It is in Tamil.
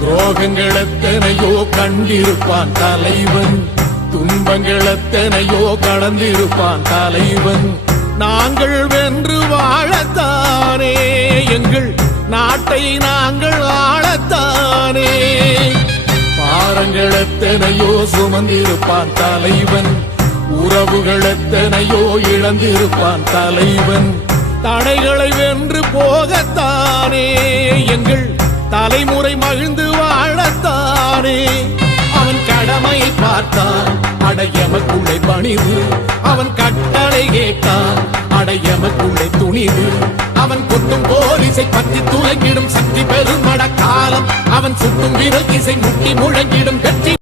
துரோகங்கள் எத்தனையோ கண்டிருப்பான் தலைவன், துன்பங்கள் எத்தனையோ கடந்திருப்பான் தலைவன். நாங்கள் வென்று வாழத்தானே, எங்கள் நாட்டை நாங்கள் ஆளத்தானே. பாரங்கள் எத்தனையோ சுமந்திருப்பான் தலைவன், உறவுகள் எத்தனையோ இழந்திருப்பான் தலைவன். தடைகளை வென்று போகத்தானே, எங்கள் தலைமுறை மகிழ்ந்து வாழத்தானே. அவன் கடமையை பார்த்தான், அடையமக்குள்ளே பணிவு. அவன் கட்டளை கேட்டான், அடையமக்குள்ளே துணிவு. அவன் கொட்டும் போரிசை பற்றி துளைக்கிடும் சக்தி பெரும் மடக்காலம். அவன் சுட்டும் விரல் இசை முட்டி முழங்கிடும் கட்சி